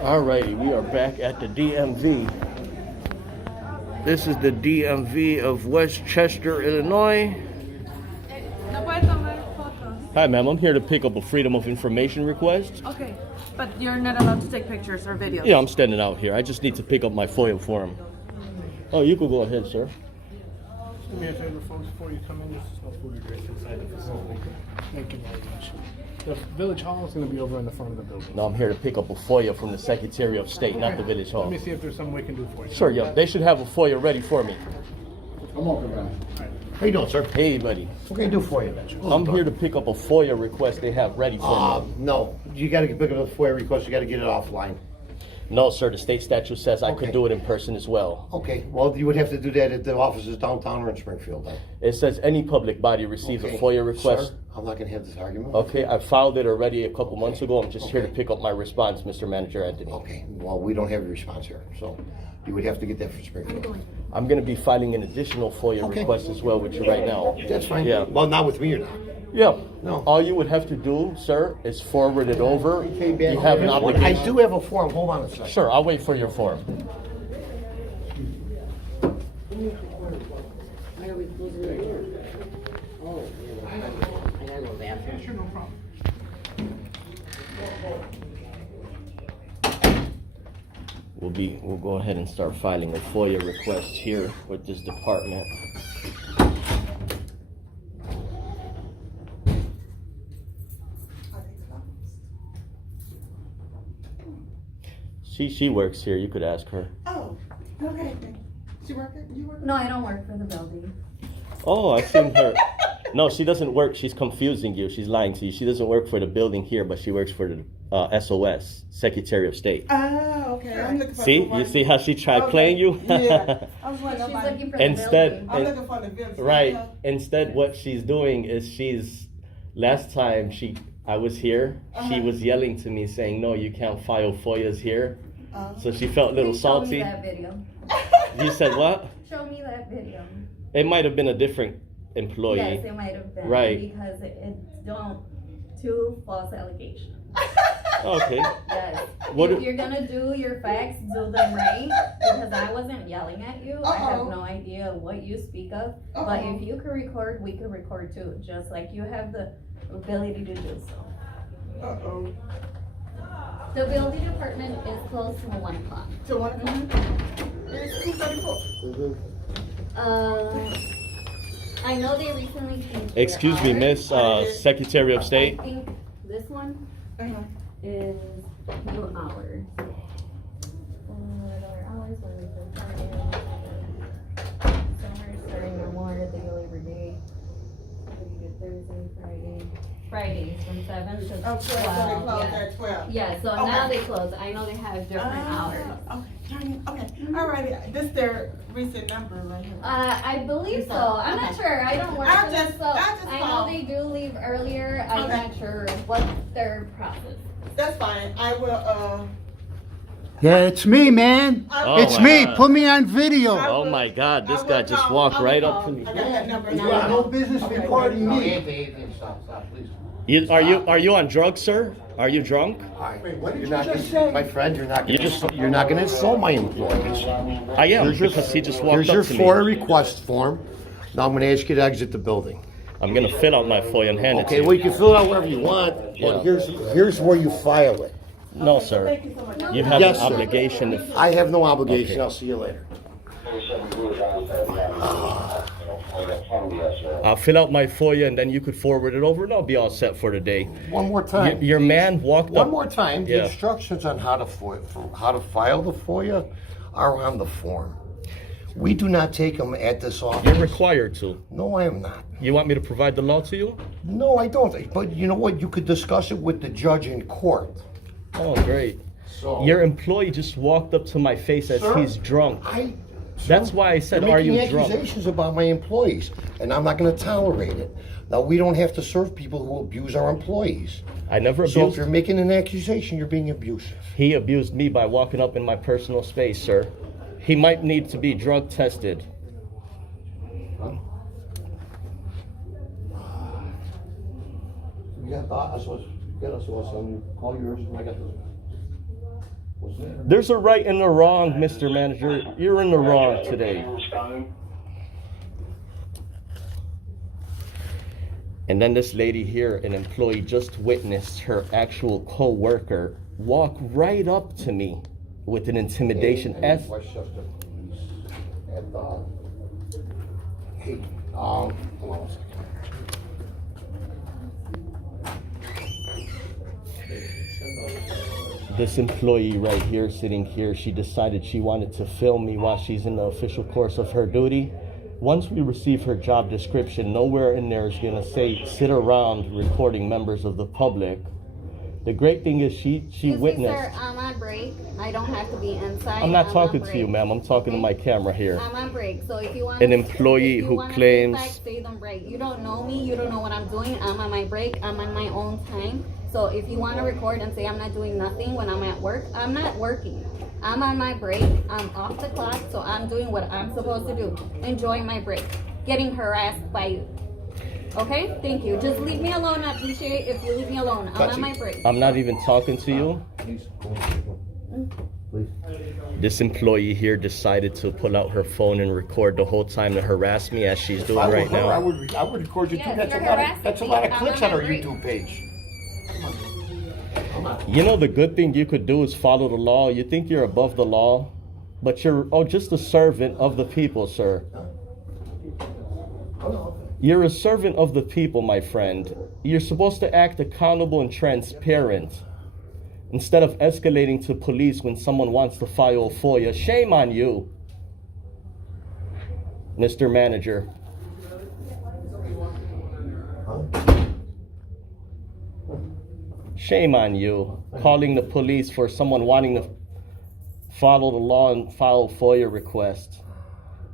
Alrighty, we are back at the DMV. This is the DMV of Westchester, Illinois. Hi, ma'am. I'm here to pick up a Freedom of Information request. Okay, but you're not allowed to take pictures or videos. Yeah, I'm standing out here. I just need to pick up my FOIA form. Oh, you could go ahead, sir. Do me a favor, folks, before you come in, there's no food or drink inside the facility. Thank you very much. The village hall is going to be over in the front of the building. No, I'm here to pick up a FOIA from the Secretary of State, not the village hall. Let me see if there's something we can do for you. Sure, yeah. They should have a FOIA ready for me. I'm open, guy. How you doing, sir? Hey, buddy. What can I do for you? I'm here to pick up a FOIA request they have ready for me. No. You got to pick up the FOIA request. You got to get it offline. No, sir. The state statute says I could Okay. do it in person as well. Okay. Well, you would have to do that at the offices downtown or in Springfield, then. It says any public body receives Okay. a FOIA request. Sir, I'm not going to have this argument. Okay, I filed it already a couple months ago. I'm just here to pick up my response, Mr. Manager Anthony. Okay. Well, we don't have your response here, so you would have to get that from Springfield. I'm going to be filing an additional FOIA Okay. request as well with you right now. That's fine. Yeah. Well, not with me or not. Yeah. No. All you would have to do, sir, is forward it over. You have an I obligation. do have a form. Hold on a second. Sure, I'll wait for your form. We'll go ahead and start filing a FOIA request here with this department. She works here. You could ask her. Oh, okay. She work at, you work? No, I don't work for the building. Oh, I've seen her. No, she doesn't work. She's confusing you. She's lying to you. She doesn't work for the building here, but she works for the SOS, Secretary of State. Oh, okay. I'm looking for See? the one- You see how she tried Okay. playing you? Yeah. I was like, She's nobody. looking for the Instead, building. I'm looking for the village. right. Instead, what she's doing is last time I was here, she Uh-huh. was yelling to me saying, "No, you can't file FOIAs here." So she felt a little Please show me salty. that video. You said what? Show me that video. It might have been a different employee. Yes, it might have been. Right. Because it's don't two false allegations. Okay. Yes. What if do- you're gonna do your facts, do them right. Because I wasn't yelling at you. I have Uh-oh. no idea what you speak of. But Uh-oh. if you could record, we could record too. Just like you have the ability to do so. Uh-oh. The building department is closed till 1 o'clock. To 1 o'clock? It's 2:34. I know they recently changed. Excuse me, Miss Secretary of I State. think this one Uh-huh. is new hours. Hours Monday through Friday. Summer starting Memorial Day, Labor Day. Thursday, Friday. Fridays from 7 to 12. Oh, 12, so they close yeah. at 12. Yeah, so Okay. now they close. I know they have different hours. Okay. All righty. This is their recent number right here. I believe so. I'm not sure. I don't work I'll for them, just- so I'll just I call. know they do leave earlier. I'm Okay. not sure what their process. That's fine. I will, Yeah, it's me, man. Oh It's my me. God. Put me on video. Oh my God, this I guy will just call. walked I will right call. up to me. I got that number. You have no business recording No, me. Anthony, stop, please. Are you on drugs, sir? Are you drunk? What did You're you not just gonna, say? my friend, you're not You gonna, just- you're not gonna insult my employees. I am, Here's your- because he just walked Here's up your to FOIA me. request form. Now I'm gonna ask you to exit the building. I'm gonna fill out my FOIA and hand it to Okay, you. well, you can fill it out wherever you want, Yeah. but here's where you file it. No, sir. Thank you so much. You have Yes, an sir. obligation to. I have no obligation. Okay. I'll see you later. I'll fill out my FOIA and then you could forward it over and I'll be all set for the day. One more time. Your man walked One up. more time. The Yeah. instructions on how to file the FOIA are on the form. We do not take them at this You're office. required to. No, I am not. You want me to provide the law to you? No, I don't. But you know what? You could discuss it with the judge in court. Oh, great. So Your employee just walked up to my face as Sir? he's drunk. I. That's why I said, You're are you making drunk? accusations about my employees, and I'm not going to tolerate it. Now, we don't have to serve people who abuse our employees. I never So if abused. you're making an accusation, you're being abusive. He abused me by walking up in my personal space, sir. He might need to be drug tested. You got the, call yours, and I got the. What's There's a right and a wrong, Mr. Manager. You're in the wrong today. And then this lady here, an employee, just witnessed her actual co-worker walk right up to me with an intimidation. Westchester Police. And, hey, hold on a second. This employee right here, sitting here, she decided she wanted to film me while she's in the official course of her duty. Once we receive her job description, nowhere in there is gonna say sit around recording members of the public. The great thing is she witnessed. Sir, I'm on break. I don't have to be inside. I'm not on talking to break. you, ma'am. I'm talking to my camera here. I'm on break. So if you want An employee who claims. say them break. You don't know me. You don't know what I'm doing. I'm on my break. I'm on my own time. So if you want to record and say I'm not doing nothing when I'm at work, I'm not working. I'm on my break. I'm off the clock. So I'm doing what I'm supposed to do. Enjoying my break. Getting harassed by you. Okay? Thank you. Just leave me alone. I appreciate it if you leave me alone. I'm on my break. I'm not even talking to you. This employee here decided to pull out her phone and record the whole time to harass me as she's doing right I now. would record you too. Yes, That's you're a lot harassing of, that's a me. lot of I'm clicks on on my our break. YouTube page. You know, the good thing you could do is follow the law. You think you're above the law, but you're just a servant of the people, sir. You're a servant of the people, my friend. You're supposed to act accountable and transparent instead of escalating to police when someone wants to file a FOIA. Shame on you, Mr. Manager. Shame on you, calling the police for someone wanting to follow the law and file a FOIA request.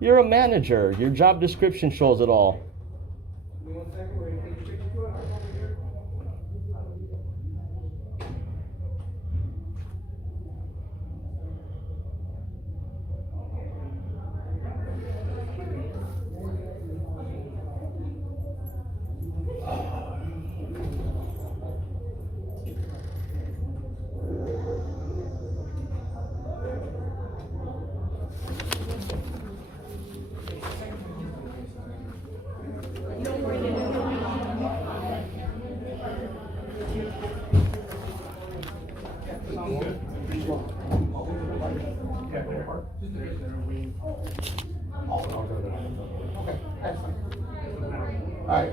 You're a manager. Your job description shows it all. Alright.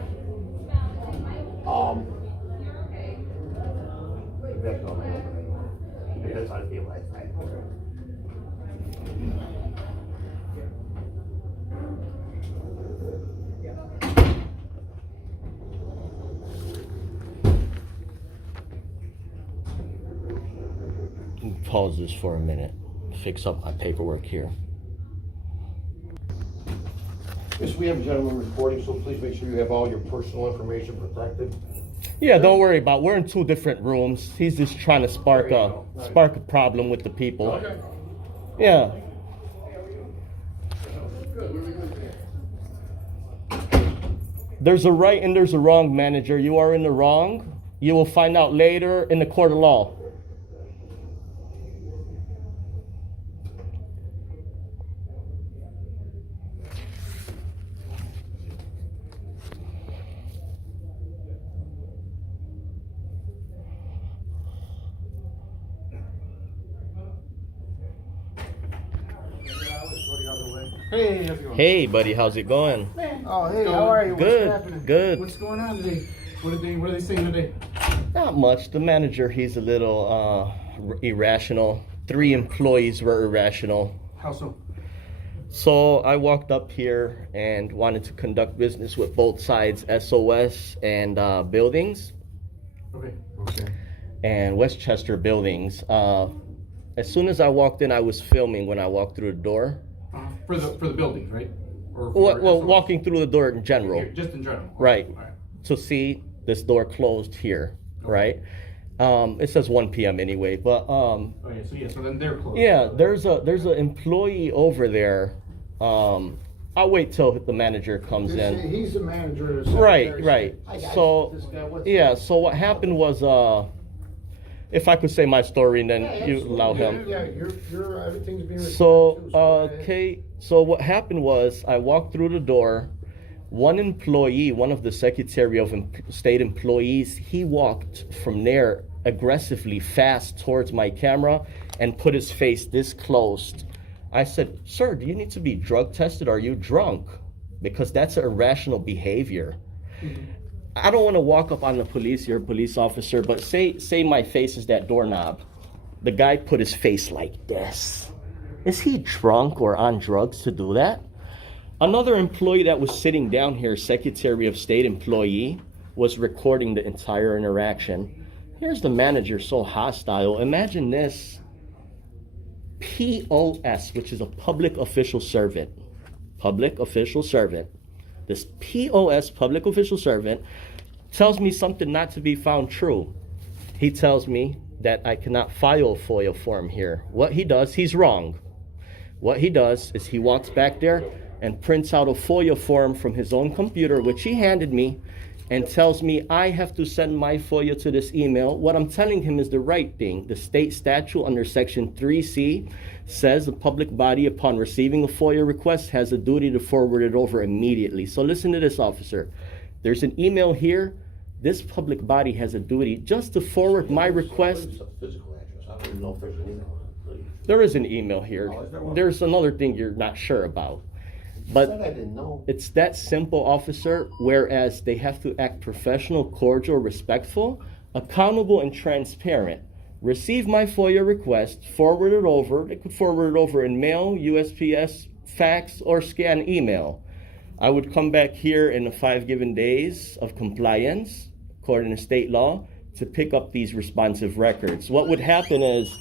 That's how I feel last night. Pause this for a minute. Fix up my paperwork here. Yes, we have a gentleman recording, so please make sure you have all your personal information protected. Yeah, don't worry about it. We're in two different rooms. He's just trying to spark a problem with the people. Yeah. There's a right and there's a wrong, manager. You are in the wrong. You will find out later in the court of law. Hey, how's it going? Hey, buddy, how's it going? Oh, hey, how are you? Good, What's happening? good. What's going on today? What are they saying today? Not much. The manager, he's a little irrational. 3 employees were irrational. How so? So I walked up here and wanted to conduct business with both sides, SOS and buildings, Okay. and Westchester buildings. As soon as I walked in, I was filming when I walked through the door. For the buildings, right? Or Well, SOS? walking through the door in general, Here, just in general. right? All right. To see this door closed here, right? It says 1 p.m. anyway, but Okay, so then they're closed. yeah, there's an employee over there. I'll wait till the manager comes in. He's the manager. Right. I got So this guy, what's yeah, so what happened was If I could say my story and then Yeah, you absolutely. allow him. Yeah, everything's being recorded So, too, go ahead. okay, so what happened was I walked through the door. One employee, one of the Secretary of State employees, he walked from there aggressively fast towards my camera and put his face this close. I said, sir, do you need to be drug tested? Are you drunk? Because that's irrational behavior. I don't want to walk up on the police, you're a police officer, but say my face is that doorknob. The guy put his face like this. Is he drunk or on drugs to do that? Another employee that was sitting down here, Secretary of State employee, was recording the entire interaction. Here's the manager so hostile. Imagine this. POS, which is a public official servant. Public official servant. This POS, public official servant, tells me something not to be found true. He tells me that I cannot file a FOIA form here. What he does, he's wrong. What he does is he walks back there and prints out a FOIA form from his own computer, which he handed me, and tells me I have to send my FOIA to this email. What I'm telling him is the right thing. The state statute under section 3C says the public body, upon receiving a FOIA request, has a duty to forward it over immediately. So listen to this, officer. There's an email here. This public body has a duty just to forward my request. Physical address. I don't even know if there's an email. There is an email here. There's another thing you're not sure about. But I didn't know. it's that simple, officer, whereas they have to act professional, cordial, respectful, accountable, and transparent. Receive my FOIA request, forward it over. They could forward it over in mail, USPS, fax, or scan email. I would come back here in the 5 given days of compliance, according to state law, to pick up these responsive records. What would happen is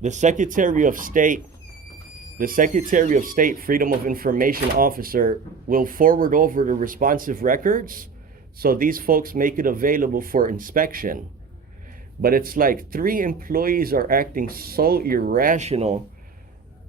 the Secretary of State Freedom of Information Officer will forward over the responsive records so these folks make it available for inspection. But it's like 3 employees are acting so irrational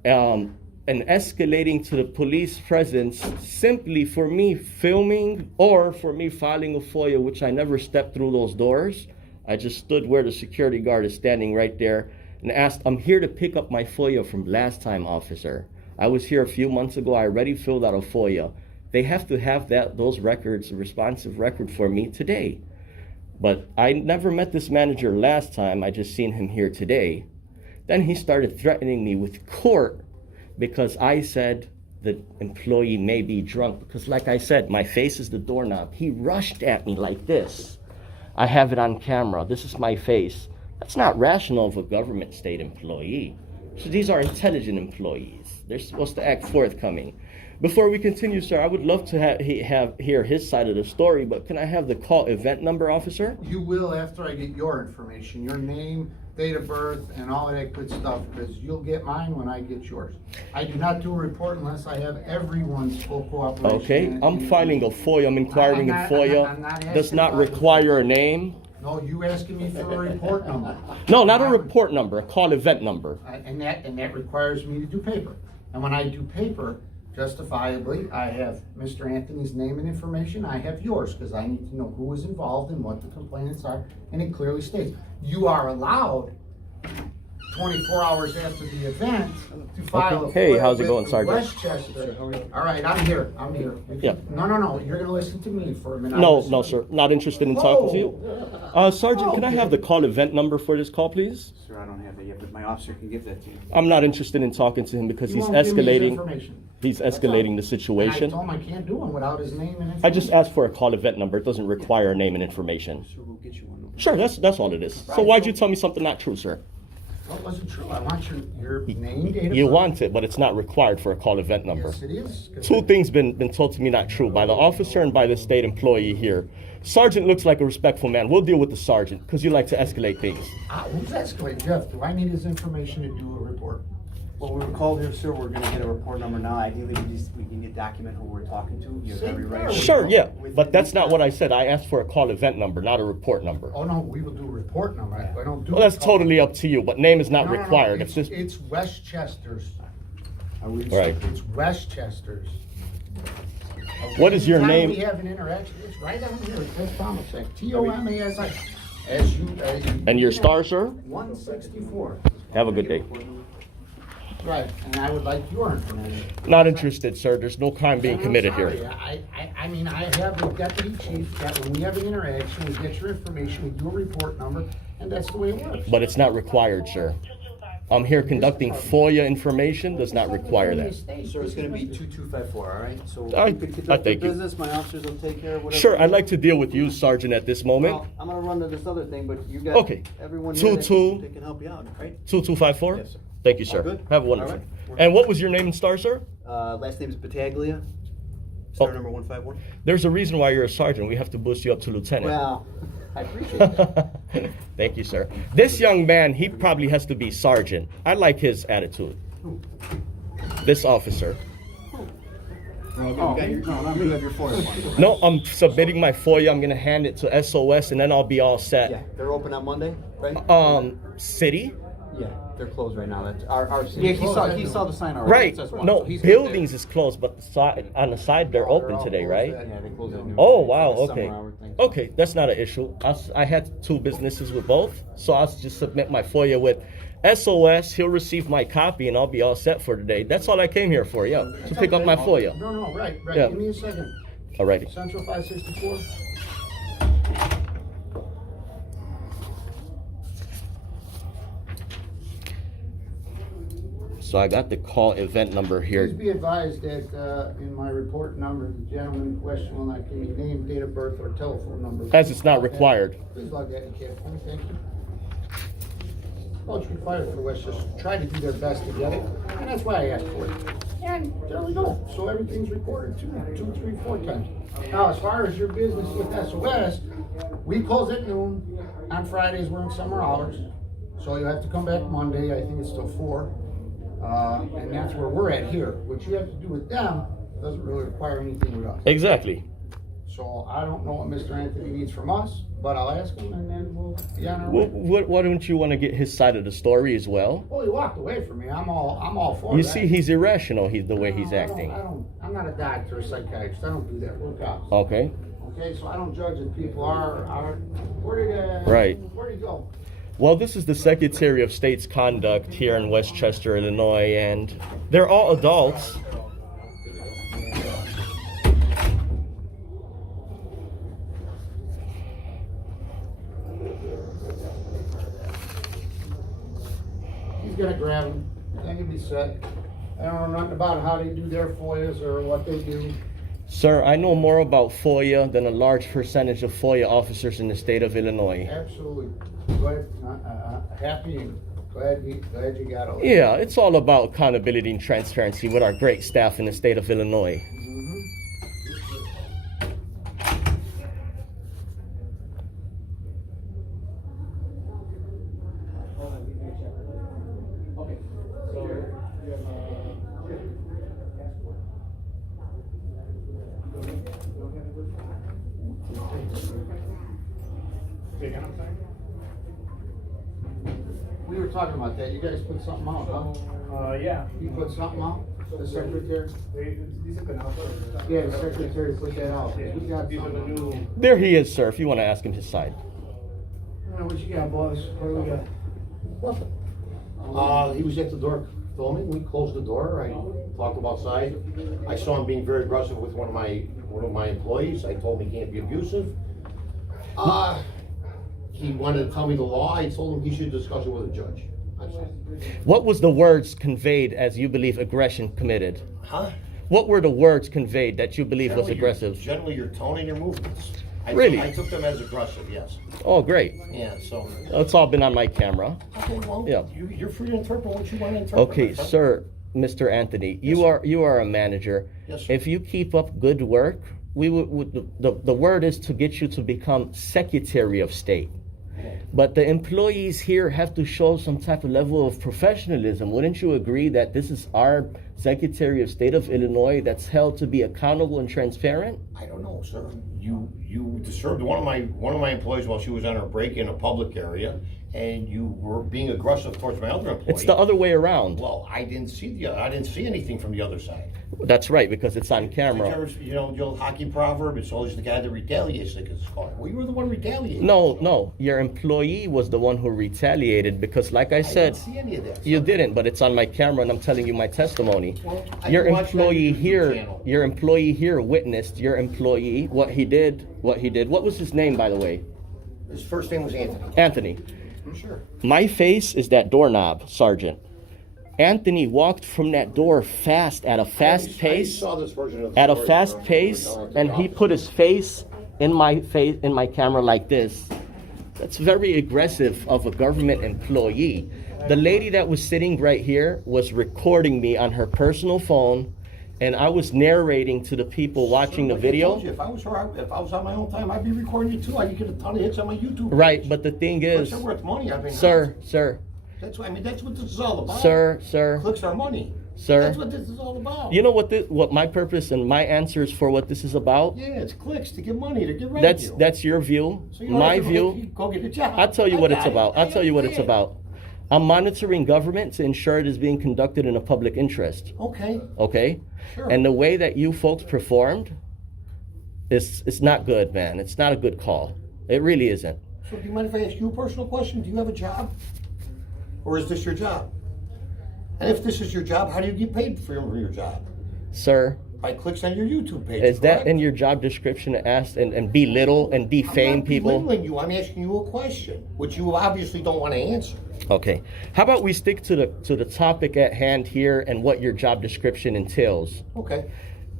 and escalating to the police presence simply for me filming or for me filing a FOIA, which I never stepped through those doors. I just stood where the security guard is standing right there and asked, I'm here to pick up my FOIA from last time, officer. I was here a few months ago. I already filled out a FOIA. They have to have those records, a responsive record for me today. But I never met this manager last time. I just seen him here today. Then he started threatening me with court because I said the employee may be drunk. Because like I said, my face is the doorknob. He rushed at me like this. I have it on camera. This is my face. That's not rational of a government state employee. So these are intelligent employees. They're supposed to act forthcoming. Before we continue, sir, I would love to hear his side of the story, but can I have the call event number, officer? You will after I get your information, your name, date of birth, and all of that good stuff, because you'll get mine when I get yours. I do not do a report unless I have everyone's full cooperation. Okay, I'm filing a FOIA. I'm inquiring in I'm FOIA. not Does asking not about- require a name. No, you asking me for a report number. No, not a report number, a call event number. And that requires me to do paper. And when I do paper, justifiably, I have Mr. Anthony's name and information, I have yours, because I need to know who was involved and what the complainants are, and it clearly states, you are allowed 24 hours after the event to file a Hey, FOIA how's it with going, the Sergeant? Westchester. All right, I'm here. Yeah. No, you're gonna listen to me for a minute. No, sir, not interested in talking to you. Sergeant, can I have the call event number for this call, please? Sir, I don't have that yet, but my officer can give that to you. I'm not interested in talking to him because You he's won't give me his escalating. information. He's That's escalating all. the situation. And I told him I can't do it without his name and information. I just asked for a call event number. It doesn't require a name and information. Sir, we'll get you one. Sure, that's all it is. So why'd you tell me something not true, sir? That wasn't true. I want your name, date of You birth. want it, but it's not required for a call event number. Yes, it is. 'Cause 2 things been told to me not true by the officer and by the state employee here. Sergeant looks like a respectful man. We'll deal with the sergeant because you like to escalate things. Who's escalating? Jeff, do I need his information to do a report? Well, we were called here, sir, we're gonna get a report number now. Ideally, we can document who we're talking to. You have every right. Sure, yeah, but that's not what I said. I asked for a call event number, not a report number. Oh, no, we will do a report number. I don't do. Well, that's a call. totally up to you, but name is not No, required. If this, It's Westchester's. Right. It's Westchester's. What is your Anytime name? We have an interaction. It's right down here. It says Thomas. Tomasi. As you. And your star, sir? 164. Have a good day. Right, and I would like your information. Not interested, sir. There's no crime being And I'm committed sorry, here. I mean, I have the deputy chief that when we have an interaction, we get your information, we do a report number, and that's the way it works. But it's not required, sir. I'm here conducting FOIA information, does not require that. Sir, it's gonna be 2254, all right? So I- you could I conduct the thank you. business, my officers will take care of whatever. Sure, I'd like to deal with you, Sergeant, at this moment. Well, I'm gonna run to this other thing, but you got Okay. everyone here that 22. can help you out, right? 2254? Yes, sir. Thank you, All sir. good? Have a wonderful. All right. And what was your name and star, sir? Last name is Battaglia, star Oh. number 151. There's a reason why you're a sergeant. We have to boost you up to lieutenant. Well, I appreciate that. Thank you, sir. This young man, he probably has to be sergeant. I like his attitude. This officer. You have your FOIA. No, I'm submitting my FOIA. I'm gonna hand it to SOS, and then I'll be all set. Yeah, they're open on Monday, right? City? Yeah, they're closed right now. That's our city. Yeah, he saw the sign already. Right. It says one, No, so he's good there. buildings is closed, but the side, on the side they're open today, right? Yeah, they closed at noon. Oh, wow, It's like a okay. summer hour thing. Okay, that's not an issue. I had two businesses with both, so I'll just submit my FOIA with SOS. He'll receive my copy, and I'll be all set for today. That's all I came here for, yeah, to pick up my FOIA. No, right, Yeah. give me a second. Alrighty. Central 564. So I got the call event number Please here. be advised that, in my report number, the gentleman in question will not give me name, date of birth, or telephone number. As it's not required. Please log that in carefully, thank you. Coach required for West just try to do their best to get it, and that's why I asked for it. And there we go, so everything's recorded two, 3, 4 times. Now, as far as your business with SOS, we close at noon, on Fridays we're in summer hours, so you have to come back Monday, I think it's till 4. And that's where we're at here. What you have to do with them doesn't really require anything with us. Exactly. So I don't know what Mr. Anthony needs from us, but I'll ask him and then we'll be on our way. Why don't you want to get his side of the story as well? Oh, he walked away from me. I'm all for You that. see, he's irrational. He's the way he's No, acting. I'm not a doctor or psychiatrist. I don't do that. We're cops. Okay. Okay, so I don't judge if people are, where Right. Where'd he go? Well, this is the Secretary of State's conduct here in Westchester, Illinois, and they're all adults. He's gonna grab him. Then he'll be set. I don't know nothing about how they do their FOIAs or what they do. Sir, I know more about FOIA than a large percentage of FOIA officers in the state of Illinois. Absolutely. Go ahead. Happy and glad you got all that. Yeah, it's all about accountability and transparency with our great staff in the state of Illinois. We were talking about that. You guys put something out, huh? Yeah. You put something out? The secretary? Yeah, the secretary put that out. We got These are the something. new. There he is, sir, if you want to ask him his side. What you got, boss? What do we got? He was at the door filming. We closed the door. I talked him outside. I saw him being very aggressive with one of my employees. I told him he can't be abusive. He wanted to tell me the law. I told him he should discuss it with a judge. That's all. What was the words conveyed as you believe aggression committed? Huh? What were the words conveyed that you believe was aggressive? Generally, your tone and your movements. Really? I took them as aggressive, yes. Oh, great. Yeah, so. It's all been on my camera. Okay, well, Yeah. you're free to interpret what you want to interpret. Okay, my friend. sir, Mr. Anthony, you are a manager. Yes, sir. If you keep up good work, we would the word is to get you to become Secretary of State. But the employees here have to show some type of level of professionalism. Wouldn't you agree that this is our Secretary of State of Illinois that's held to be accountable and transparent? I don't know, sir. You disturbed one of my employees while she was on her break in a public area, and you were being aggressive towards my other employee. It's the other way around. Well, I didn't see anything from the other side. That's right, because it's on camera. You know, the old hockey proverb, it's always the guy that retaliates that gets caught. Well, you were the one retaliating. No, your employee was the one who retaliated because, like I I said, didn't see any of that. you didn't, but it's on my camera and I'm telling you my testimony. Well, I Your watched that employee YouTube here, channel. your employee here witnessed your employee, what he did. What was his name, by the way? His first name was Anthony. Anthony. Sure. My face is that doorknob, Sergeant. Anthony walked from that door fast, at a fast pace, I saw this version of the at a story fast from- pace, from and he put his face in my camera like this. That's very aggressive of a government employee. The lady that was sitting right here was recording me on her personal phone, and I was narrating to the people watching the Like I told video. you, if I was her, if I was on my own time, I'd be recording you too. I could get a ton of hits on my YouTube. Right, page. but the thing Clicks is, are worth money. I mean, sir, That's what this is all about. sir, Clicks are money. Sir. That's what this is all about. you know what my purpose and my answers for what this is about? Yeah, it's clicks to get money to get revenue. That's your view. So you don't My have to view. go get a job. I'll tell you what it's I got it. about. I'll tell you what it's understand. about. I'm monitoring government to ensure it is being conducted in a public interest. Okay. Okay? Sure. And the way that you folks performed it's not good, man. It's not a good call. It really isn't. So do you mind if I ask you a personal question? Do you have a job? Or is this your job? And if this is your job, how do you get paid for your job? Sir, By clicks on your YouTube page. is that correct? in your job description to ask and belittle and defame I'm not people? belittling you. I'm asking you a question, which you obviously don't want to answer. Okay. How about we stick to the topic at hand here and what your job description entails? Okay.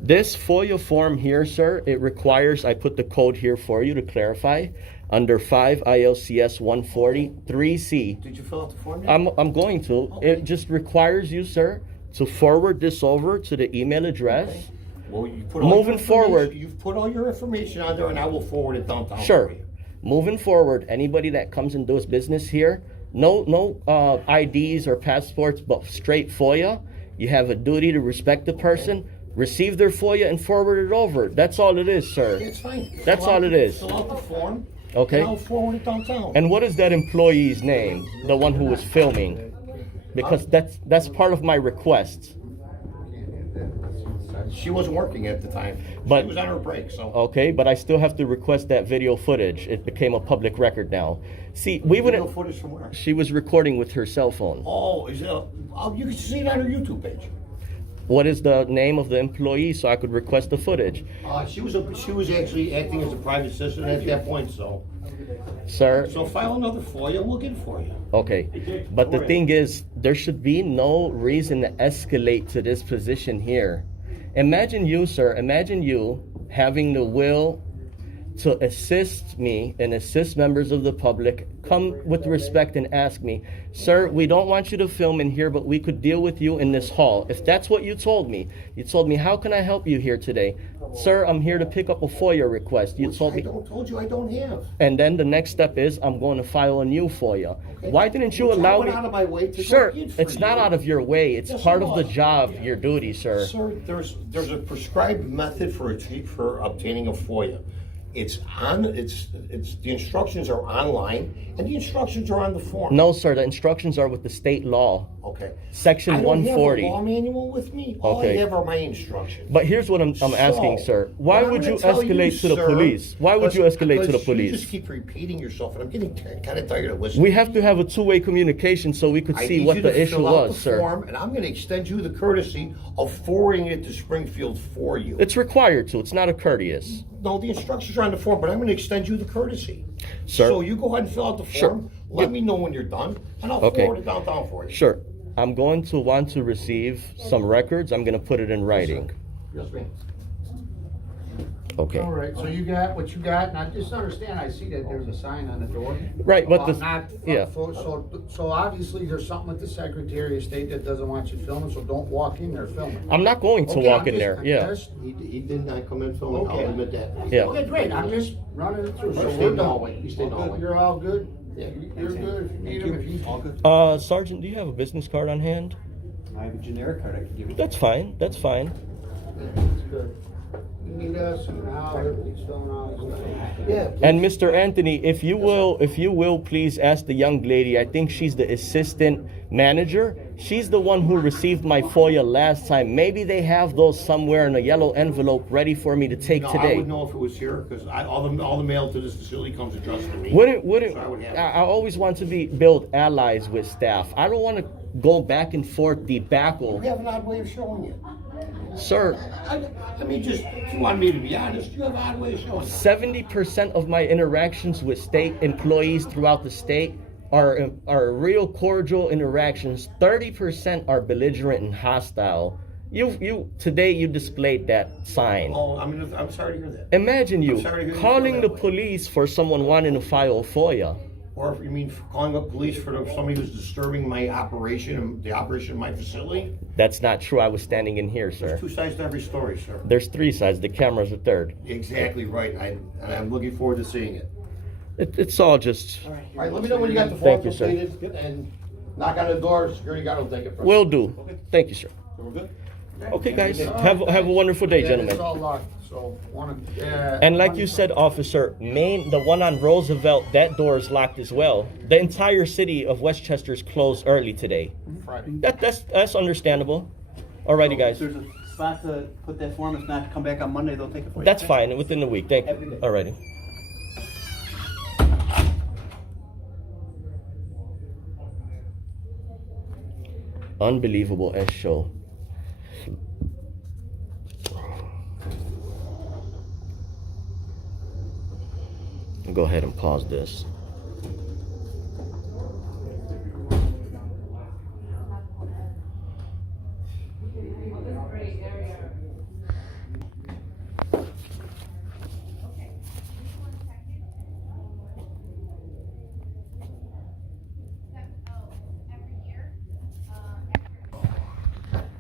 This FOIA form here, sir, it requires, I put the code here for you to clarify, under 5 ILCS 140 3C. Did you fill out the form yet? I'm going to. Okay. It just requires you, sir, to forward this over to the email address. Okay. Well, you put all your Moving information- forward. You've put all your information on there, and I will forward it downtown. Sure. for you. Moving forward, anybody that comes and does business here, no IDs or passports, but straight FOIA. You have a duty to respect the person, receive their FOIA, and forward it over. That's all it is, sir. It's fine. That's Fill out all the- it is. Fill out the form. Okay. And I'll forward it downtown. And what is that employee's name? The one who was filming? Because that's part of my request. She wasn't working at the time. But- she was on her break, so. Okay, but I still have to request that video footage. It became a public record now. See, we Video wouldn't. footage from where? She was recording with her cell phone. Oh, is it? You can see it on her YouTube page. What is the name of the employee so I could request the footage? She was actually acting as a private assistant at that point, so. Sir, So file another FOIA, and we'll get it for you. okay. But the thing is, there should be no reason to escalate to this position here. Imagine you, sir, imagine you having the will to assist me and assist members of the public. Come with respect and ask me, sir, we don't want you to film in here, but we could deal with you in this hall. If that's what you told me, how can I help you here today? Sir, I'm here to pick up a FOIA request. You told I me. told you I don't have. And then the next step is I'm going to file a new FOIA. Okay. Why didn't you Which I allow went me? out of my way to Sir, go get for it's not you. out of your way. It's Yes, part it of the was. job, your duty, sir. Sir, there's a prescribed method for obtaining a FOIA. It's the instructions are online, and the instructions are on the form. No, sir, the instructions are with the state law, Okay. section I don't 140. have a law manual with me. All Okay. I have are my instructions. But here's what I'm asking, So, sir. Why what I'm would gonna you tell escalate to the sir, police? Why would you escalate to the because You police? just keep repeating yourself, and I'm getting kind of tired of listening. We have to have a two-way communication so we could I see need what you the to issue fill out was, the sir. form, and I'm going to extend you the courtesy of forwarding it to Springfield for you. It's required to. It's not a courteous. No, the instructions are on the form, but I'm going to extend you the courtesy. Sir. So you go ahead and fill out the Sure. form. Let me know when you're done, and I'll Okay. forward it downtown for you. Sure. I'm going to want to receive some records. I'm going to put it in writing. Yes, ma'am. Okay. All right, so you got what you got, and I just understand, I see that there's a sign on the door. Right, but Yeah. So obviously there's something with the Secretary of State that doesn't want you filming, so don't walk in there filming. I'm not going to Okay, walk I'm in just- there. I'm Yeah. just- He did not come in filming, I'll Okay. admit that. Yeah. Okay, great, I'm just running it through, so You stay we're in the done. hallway. You stay in the All good? hallway. You're all good? Yeah. You're good, if you need them, if you. Sergeant, do you have a business card on hand? I have a generic card I can give you. That's fine. That's fine. That's good. Meet us and how everything's going on. Yeah. And Mr. Anthony, if you will please ask the young lady, I think she's the assistant manager. She's the one who received my FOIA last time. Maybe they have those somewhere in a yellow envelope ready for me to take No, I today. would know if it was here, because all the mail to this facility comes addressed to me. So I would have it. I always want to build allies with staff. I don't want to go back and forth debacle. You have an odd way of showing it. Sir, I mean, just, if you want me to be honest, you have an odd way of showing it. 70% of my interactions with state employees throughout the state are real cordial interactions. 30% are belligerent and hostile. Today you displayed that sign. Oh, I mean, I'm sorry to hear that. Imagine you I'm sorry to hear you calling feel the that way. police for someone wanting to file a FOIA. Or if you mean calling up police for somebody who's disturbing my operation and the operation of my facility. That's not true. I was standing in here, sir. There's two sides to every story, sir. There's 3 sides. The camera's a third. Exactly right. I'm looking forward to seeing it. It's all just. All right, let me know when you got the Thank form you, sir. completed and knock on the door. Security guard will take it from Will do. Thank you, sir. We're good? Okay, guys. Have a wonderful day, Yeah, gentlemen. it's all locked, so And like you said, officer, the one on Roosevelt, that door is locked as well. The entire city of Westchester is closed early today. Friday. That's understandable. Alrighty, guys. If there's a spot to put that form, if not, come back on Monday, they'll take it for you. That's fine. Within the week. Thank Every you. day. Alrighty. Unbelievable S show. Go ahead and pause this.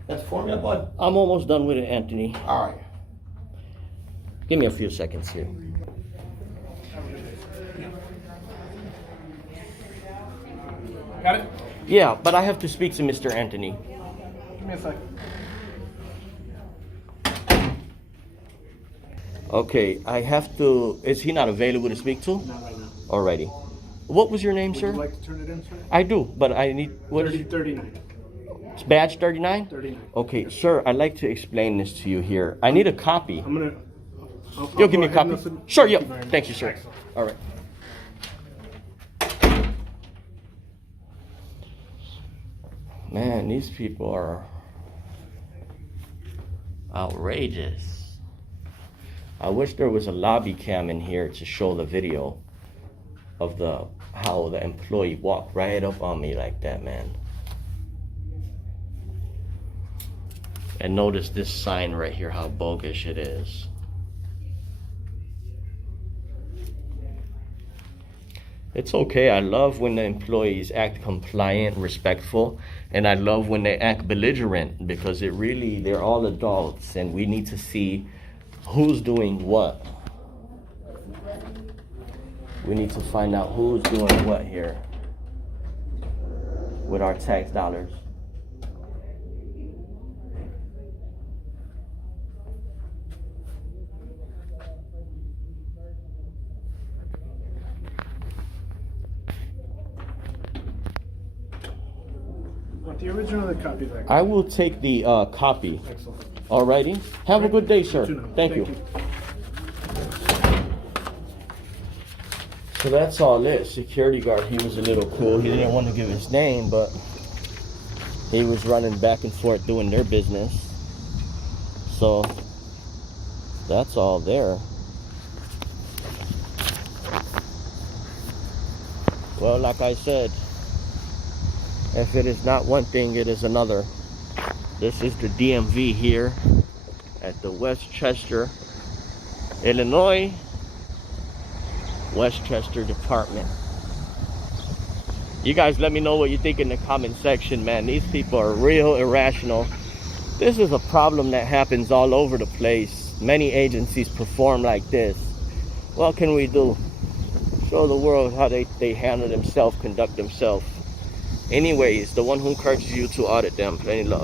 That's the form, yeah, bud? I'm almost done with it, Anthony. All right. Give me a few seconds here. Got it? Yeah, but I have to speak to Mr. Anthony. Give me a sec. Okay, I have to. Is he not available to speak to? Not right now. Alrighty. What was your name, Would sir? you like to turn it in, sir? I do, but I need. What is 39. it's badge 39? 39. Okay, sir, I'd like to explain this to you here. I need a copy. I'm gonna. You'll give me a go ahead copy? and listen. Sure, Thank yep. you very much. Thank you, sir. Excellent. All right. Man, these people are outrageous. I wish there was a lobby cam in here to show the video of how the employee walked right up on me like that, man. And notice this sign right here, how bogus it is. It's okay. I love when the employees act compliant, respectful, and I love when they act belligerent, because they're all adults and we need to see who's doing what. We need to find out who's doing what here with our tax dollars. Want the original or the copy there? I will take the copy. Excellent. Alrighty. Have a good day, sir. You too now. Thank you. So that's all it. Security guard, he was a little cool. He didn't want to give his name, but he was running back and forth doing their business. So that's all there. Well, like I said, if it is not one thing, it is another. This is the DMV here at the Westchester, Illinois, Westchester Department. You guys let me know what you think in the comment section, man. These people are real irrational. This is a problem that happens all over the place. Many agencies perform like this. What can we do? Show the world how they handle themselves, conduct themselves. Anyways, the one who encourages you to audit them. Any love.